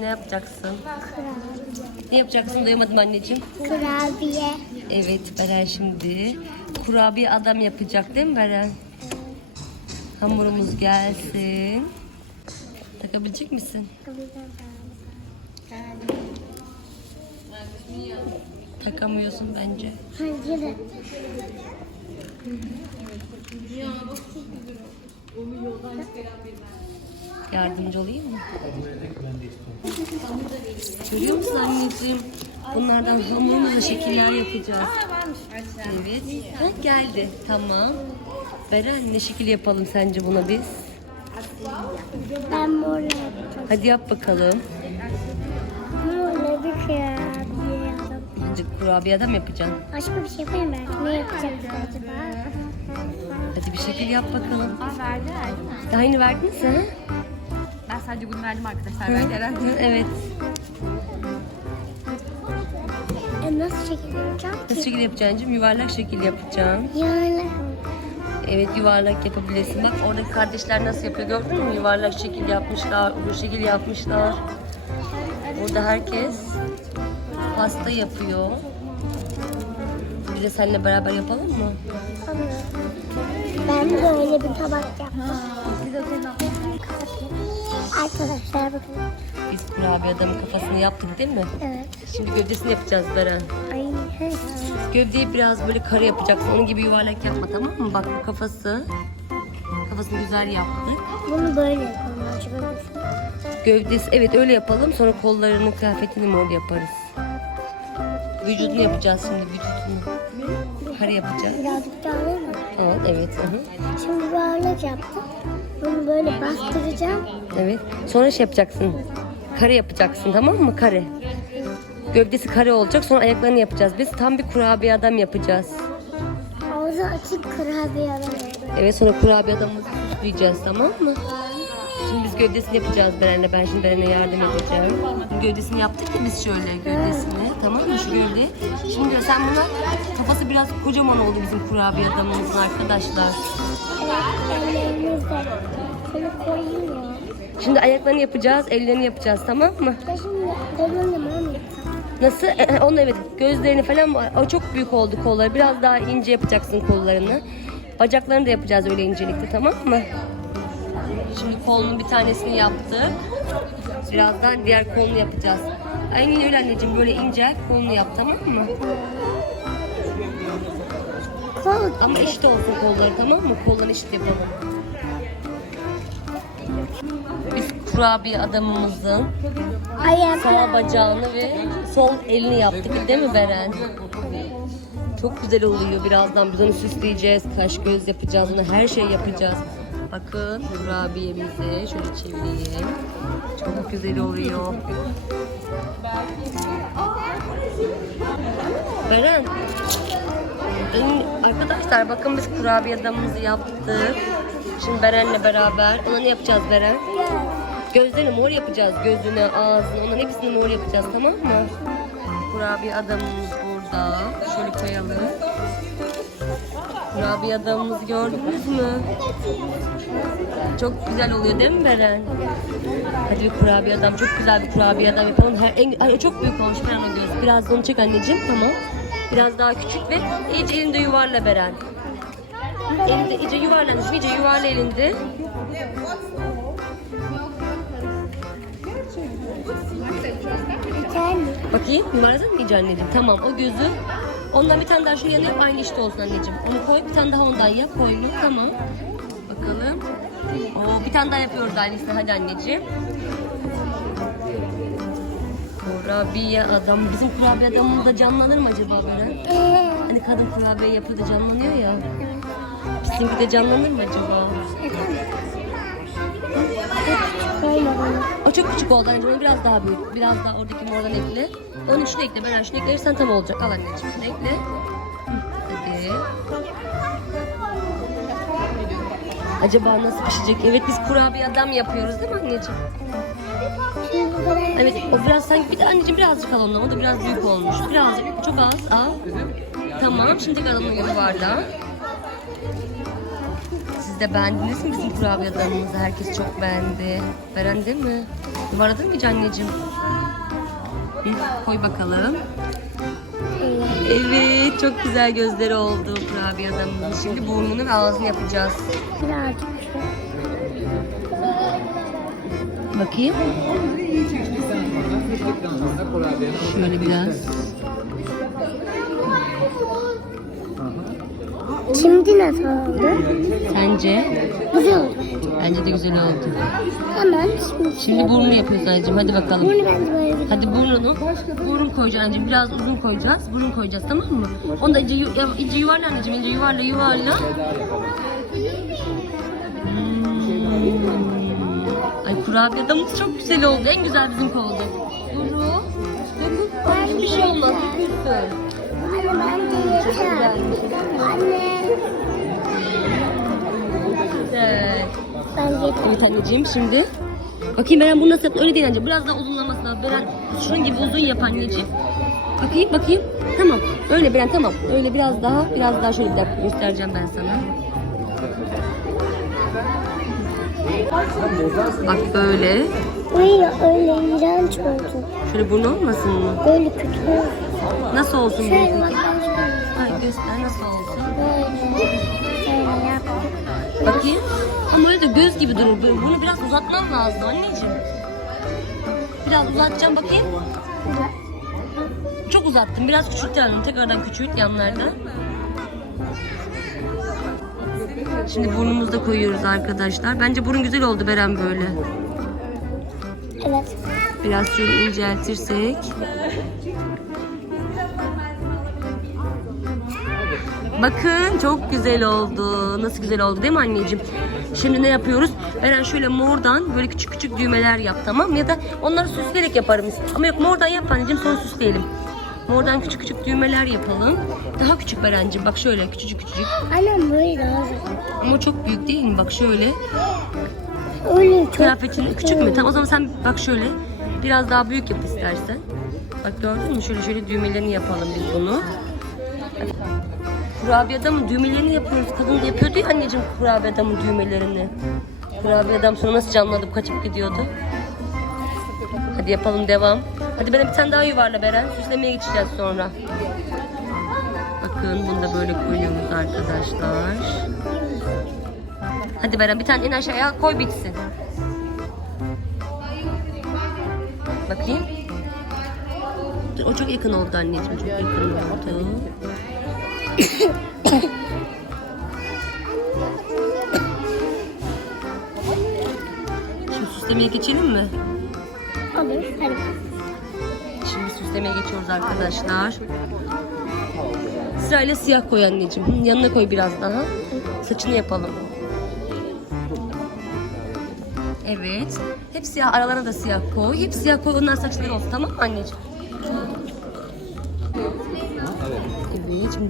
Ne yapacaksın? Kurabiye. Ne yapacaksın? Duyamadım anneciğim. Kurabiye. Evet Beren şimdi kurabiye adam yapacak değil mi Beren? Hamurumuz gelsin. Takabilecek misin? Takamıyorsun bence. Hayır. Yardımcı olayım mı? Görüyor musun anneciğim? Bunlardan hamurumuzla şekiller yapacağız. Evet. Ha, geldi. Tamam. Beren ne şekil yapalım sence buna biz? Ben yapacağım. Hadi yap bakalım. Morla bir kurabiye yapacağım. Kurabiye adam yapacaksın. Başka bir şey yapayım belki. Ne yapacaksın acaba? Hadi bir şekil yap bakalım. Aa verdi verdi mi? Daha yeni verdin sen. Ben sadece bunu verdim arkadaşlar. Verdi herhalde. Evet. E nasıl şekil yapacağım Nasıl ki? şekil yapacaksın? Yuvarlak şekil yapacağım. Yani. Evet yuvarlak yapabilirsin. Bak oradaki kardeşler nasıl yapıyor gördün mü? Yuvarlak şekil yapmışlar, bu şekil yapmışlar. Burada herkes pasta yapıyor. Bir de seninle beraber yapalım mı? Ben böyle bir tabak yaptım. Arkadaşlar bakın. Biz kurabiye adamın kafasını yaptık değil mi? Evet. Şimdi gövdesini yapacağız Beren. Ay hey. Gövdeyi biraz böyle kare yapacaksın. Onun gibi yuvarlak yapma tamam mı? Bak bu kafası. Kafasını güzel yaptık. Bunu böyle yapalım acaba. Gövdesi evet öyle yapalım. Sonra kollarını, kıyafetini mor yaparız. Vücudunu yapacağız şimdi vücudunu. Kare yapacağız. Birazcık daha mı? Tamam evet. hı hı. Şimdi yuvarlak yaptım. Bunu böyle bastıracağım. Evet. Sonra şey yapacaksın. Kare yapacaksın tamam mı? Kare. Gövdesi kare olacak. Sonra ayaklarını yapacağız. Biz tam bir kurabiye adam yapacağız. Ağzı açık kurabiye alalım. Evet sonra kurabiye adamımızı süsleyeceğiz tamam mı? Biz gövdesini yapacağız Beren'le. Ben şimdi Beren'e yardım edeceğim. Gövdesini yaptık ya biz şöyle gövdesini. Tamam mı şu gövde? Şimdi sen buna kafası biraz kocaman oldu bizim kurabiye adamımızın arkadaşlar. Şimdi ayaklarını yapacağız, ellerini yapacağız tamam mı? Nasıl? E, e, Onun evet gözlerini falan o çok büyük oldu kolları. Biraz daha ince yapacaksın kollarını. Bacaklarını da yapacağız öyle incelikte tamam mı? Şimdi kolunun bir tanesini yaptık. Birazdan diğer kolunu yapacağız. Aynen öyle anneciğim böyle ince kolunu yap tamam mı? Kol. Ama eşit olsun kolları tamam mı? Kolları eşit yapalım. Biz kurabiye adamımızın sağ Ayaklar. bacağını ve sol elini yaptık değil mi Beren? Çok güzel oluyor. Birazdan biz onu süsleyeceğiz. Kaş göz yapacağız. Onu her şey yapacağız. Bakın kurabiyemizi şöyle çevireyim. Çok güzel oluyor. Beren. Arkadaşlar bakın biz kurabiye adamımızı yaptık. Şimdi Beren'le beraber. Ona ne yapacağız Beren? Gözlerini mor yapacağız. Gözünü, ağzını, onların hepsini mor yapacağız tamam mı? Kurabiye adamımız burada. Şöyle koyalım. Kurabiye adamımızı gördünüz mü? Çok güzel oluyor değil mi Beren? Hadi bir kurabiye adam. Çok güzel bir kurabiye adam yapalım. Her, en, ay, çok büyük olmuş Beren o göz. Biraz da onu çek anneciğim. Tamam. Biraz daha küçük ve iyice elinde yuvarla Beren. Elinde iyice yuvarla. anneciğim, iyice yuvarla elinde. Bakayım numarasını mı iyice anneciğim? Tamam o gözü. Ondan bir tane daha şu yanına yap aynı işte olsun anneciğim. Onu koy bir tane daha ondan yap koyunu tamam. Bakalım. Oo, bir tane daha yapıyoruz aynısını hadi anneciğim. Kurabiye adam. Bizim kurabiye adamımız da canlanır mı acaba böyle? Ee, Hani kadın kurabiye yapıyor da canlanıyor ya. Bizimki de canlanır mı acaba? O çok küçük oldu. Onu biraz daha büyük. Biraz daha oradaki mordan ekle. Onu şunu ekle. Ben şunu eklersen tam olacak. Al anneciğim şunu ekle. Hadi. Acaba nasıl pişecek? Evet biz kurabiye adam yapıyoruz değil mi anneciğim? Bu. Evet o biraz sanki bir de anneciğim birazcık al ondan. O da biraz büyük olmuş. Birazcık çok az al. Tamam şimdi kalanı yuvarla. Siz de beğendiniz mi bizim kurabiye adamımızı? Herkes çok beğendi. Beren değil mi? Yuvarladın mı hiç anneciğim? Hı, koy bakalım. Evet, çok güzel gözleri oldu kurabiye adamımızın. Şimdi burnunu ve ağzını yapacağız. Birazcık. Bakayım. Şöyle biraz. Şimdi nasıl oldu? Sence? Güzel oldu. Bence de güzel oldu. Hemen şimdi. Şimdi burnunu yapıyoruz anneciğim. Hadi bakalım. Bunu bence böyle bir Hadi burnunu, burun koyacaksın anneciğim. Biraz uzun koyacağız. Burun koyacağız tamam mı? Onu da iyice, yu- iyice yuvarla anneciğim. İyice yuvarla yuvarla. Hmm. Ay kurabiye adamımız çok güzel oldu. En güzel bizim oldu. Duru. Ben Bir şey olmaz. Lütfen. Anne yeter. Güzel. Bence yeter. Evet anneciğim şimdi. Bakayım Beren bunu nasıl yaptın? Öyle değil anneciğim. Biraz daha uzunlaması lazım. Beren şunun gibi uzun yap anneciğim. Bakayım bakayım. Tamam. Öyle Beren tamam. Öyle biraz daha biraz daha şöyle bir dakika göstereceğim ben sana. Bak böyle. Öyle öyle iğrenç oldu. Şöyle burnu olmasın mı? Böyle kötü oldu. Nasıl olsun Şöyle bak Bakayım. Ama öyle de göz gibi durur. Bunu biraz uzatman lazım anneciğim. Biraz uzatacağım bakayım. Çok uzattım. Biraz küçültelim. Tekrardan küçült yanlardan. Şimdi burnumuzu da koyuyoruz arkadaşlar. Bence burun güzel oldu Beren böyle. Evet. Biraz şöyle inceltirsek. Bakın çok güzel oldu. Nasıl güzel oldu değil mi anneciğim? Şimdi ne yapıyoruz? Beren şöyle mordan böyle küçük küçük düğmeler yap tamam mı? Ya da onları süsleyerek yaparım. Ama yok mordan yap anneciğim sonra süsleyelim. Mordan küçük küçük düğmeler yapalım. Daha küçük Berenciğim bak şöyle küçücük küçücük. Annem böyle daha güzel. Ama çok büyük değil mi? Bak şöyle. Öyle çok Kıyafetin küçük mü? Tamam o zaman sen bak şöyle biraz daha büyük yap istersen. Bak gördün mü? Şöyle şöyle düğmelerini yapalım biz bunu. Kurabiye adamın düğmelerini yapıyoruz. Kadın da yapıyordu ya anneciğim kurabiye adamın düğmelerini. Kurabiye adam sonra nasıl canlanıp kaçıp gidiyordu. Hadi yapalım devam. Hadi Beren bir tane daha yuvarla Beren. Süslemeye geçeceğiz sonra. Bakın bunu da böyle koyuyoruz arkadaşlar. Hadi Beren bir tane en aşağıya koy bitsin. Bakayım. O çok yakın oldu anneciğim. Çok yakın oldu. Şimdi süslemeye geçelim mi? Olur. Hadi. Şimdi süslemeye geçiyoruz arkadaşlar. Sırayla siyah koy anneciğim. Yanına koy biraz daha. Saçını yapalım. Evet. Hep siyah, aralarına da siyah koy. Hep siyah koy, onlar saçları olsun tamam mı anneciğim?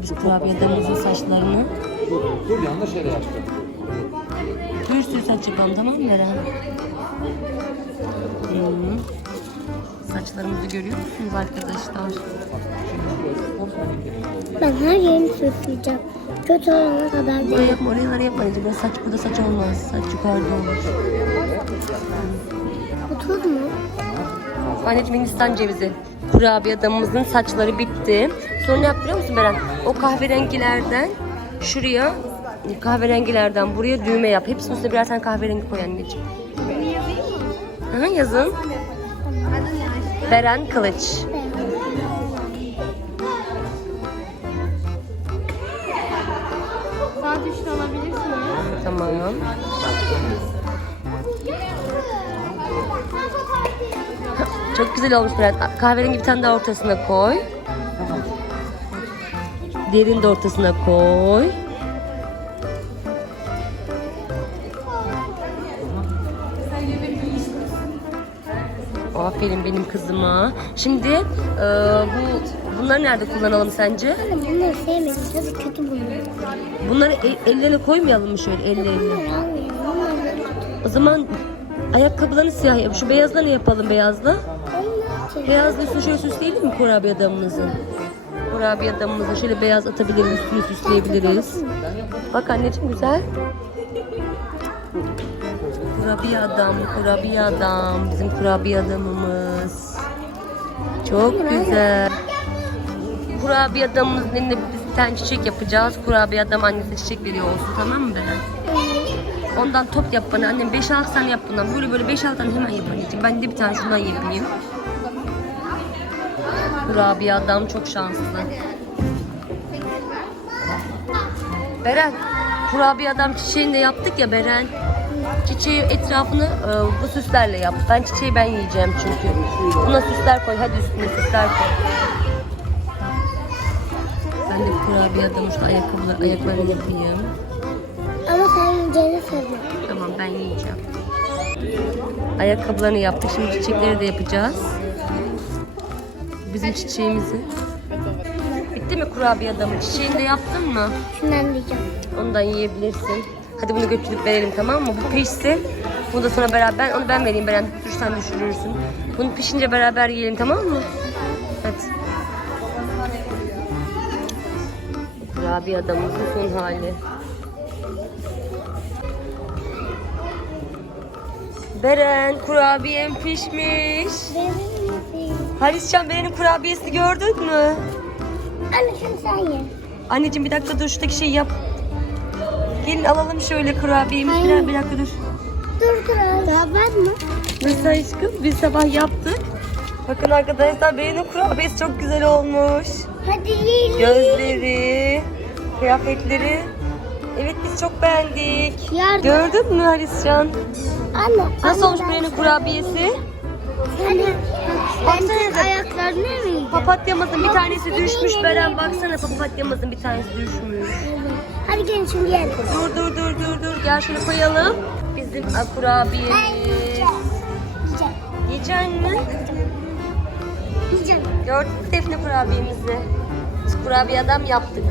Biz kurabiye adamımızın saçlarını Dur, dur yanlış yere yaptım. bir sürü saç yapalım tamam mı Eren? Hmm. Saçlarımızı görüyor musunuz arkadaşlar? Ben her yerini süsleyeceğim. Kötü olana kadar Oraya değil. yapma, oraları yapma anneciğim. Burada saç, burada saç olmaz. Saç yukarıda olur. Tuz mu? Anneciğim Hindistan cevizi. Kurabiye adamımızın saçları bitti. Sonra ne yap biliyor musun Beren? O kahverengilerden şuraya kahverengilerden buraya düğme yap. Hepsinin üstüne birer tane kahverengi koy anneciğim. Hı hı, yazın. Beren Kılıç. Sağ düşün alabilirsiniz. Tamam. Çok güzel olmuş Beren. Kahverengi bir tane daha ortasına koy. Diğerini de ortasına koy. Aferin benim kızıma. Şimdi e, bu bunları nerede kullanalım sence? Anne bunları sevmedim. Tadı kötü bunlar. Bunları el, ellerine koymayalım mı şöyle ellerine? O zaman ayakkabılarını siyah yap. Şu beyazla ne yapalım beyazla? Beyazla üstüne şöyle süsleyelim mi kurabiye adamımızı? Kurabiye adamımıza şöyle beyaz atabiliriz, üstünü süsleyebiliriz. Bak anneciğim güzel. kurabiye adam, kurabiye adam. Bizim kurabiye adamımız. Çok güzel. Kurabiye adamımızın elinde bir tane çiçek yapacağız. Kurabiye adam annesi çiçek veriyor olsun tamam mı Beren? Ondan top yap bana. Annem 5-6 tane yap bundan. Böyle böyle 5-6 tane hemen yap anneciğim. Ben de bir tane şundan yapayım. Kurabiye adam çok şanslı. Beren, kurabiye adam çiçeğini de yaptık ya Beren. Çiçeği etrafını e, bu süslerle yap. Ben çiçeği ben yiyeceğim çünkü. Buna süsler koy. Hadi üstüne süsler koy. Ben de kurabiye adamın şu ayakkabılar, ayaklarını yapayım. Ama sen yiyeceğini söyle. Tamam ben yiyeceğim. Ayakkabılarını yaptık. Şimdi çiçekleri de yapacağız. Bizim çiçeğimizi. Bitti mi kurabiye adamın? Çiçeğini de yaptın mı? Şundan diyeceğim. Ondan yiyebilirsin. Hadi bunu götürüp verelim tamam mı? Bu pişsin. Bunu da sonra beraber, onu ben vereyim Beren. Dur sen düşürürsün. Bunu pişince beraber yiyelim tamam mı? Hadi. Kurabiye adamımızın son hali. Beren kurabiyem pişmiş. Misin? Haliscan Beren'in kurabiyesini gördün mü? Anne şunu sen ye. Anneciğim bir dakika dur şuradaki şeyi yap. Gelin alalım şöyle kurabiyemizi. Bir, Hayır. bir dakika dur. Dur kral. Daha var mı? Nasıl aşkım? Biz sabah yaptık. Bakın arkadaşlar Beren'in kurabiyesi çok güzel olmuş. Hadi yiyelim. Gözleri, kıyafetleri. Evet biz çok beğendik. Yardım. Gördün mü Haliscan? Anne. Nasıl anne, olmuş Beren'in kurabiyesi? Anne. Ben Baksanıza. ayaklarını mı yiyeceğim? Papatyamızın bir tanesi düşmüş Beren baksana papatyamızın bir tanesi düşmüş. Hadi gelin şimdi yiyelim. Dur dur dur dur dur gel şunu koyalım. Bizim a, kurabiyemiz. Yiyeceğim. Yiyeceksin mi? Yiyeceğim. Gördün mü Defne kurabiyemizi? Biz kurabiye adam yaptık.